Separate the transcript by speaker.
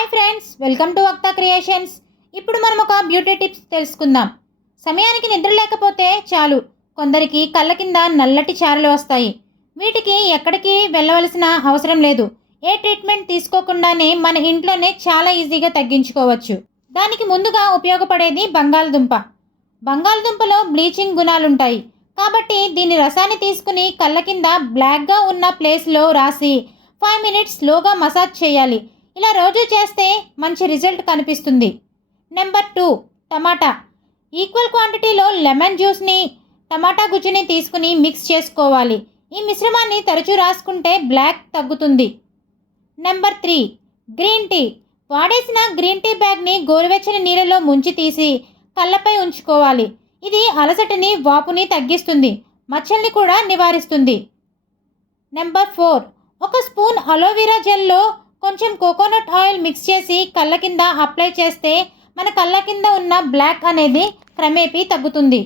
Speaker 1: Hi friends welcome to Vakta creations. ఇప్పుడు మనం ఒక బ్యూటీ టిప్స్ తెలుసుకుందాం. సమయానికి నిద్ర లేకపోతే చాలు కొందరికి కళ్ళ కింద నల్లటి చారలు వస్తాయి. వీటికి ఎక్కడికి వెళ్ళవలసిన అవసరం లేదు. ఏ ట్రీట్మెంట్ తీసుకోకుండానే మన ఇంట్లోనే చాలా ఈజీగా తగ్గించుకోవచ్చు. దానికి ముందుగా ఉపయోగపడేది బంగాళదుంప. బంగాళదుంపలో బ్లీచింగ్ గుణాలుంటాయి. కాబట్టి దీని రసాన్ని తీసుకుని కళ్ళ కింద బ్లాక్గా ఉన్న ప్లేస్లో రాసి ఫైవ్ మినిట్స్ స్లోగా మసాజ్ చేయాలి. ఇలా రోజు చేస్తే మంచి రిజల్ట్ కనిపిస్తుంది. నెంబర్ టూ టమాటా. ఈక్వల్ క్వాంటిటీలో లెమన్ జ్యూస్ని టమాటా గుజ్జుని తీసుకుని మిక్స్ చేసుకోవాలి. ఈ మిశ్రమాన్ని తరచూ రాసుకుంటే బ్లాక్ తగ్గుతుంది. Number three green tea. వాడేసిన green tea బ్యాగ్ని గోరువెచ్చని నీళ్ళలో ముంచి తీసి కళ్ళపై ఉంచుకోవాలి. ఇది అలసటని వాపుని తగ్గిస్తుంది. మచ్చల్ని కూడా నివారిస్తుంది. నెంబర్ ఫోర్ ఒక స్పూన్ అలోవెరా జెల్లో కొంచెం కోకోనట్ ఆయిల్ మిక్స్ చేసి కళ్ళ కింద అప్లై చేస్తే మన కళ్ళ కింద ఉన్న బ్లాక్ అనేది క్రమేపీ తగ్గుతుంది.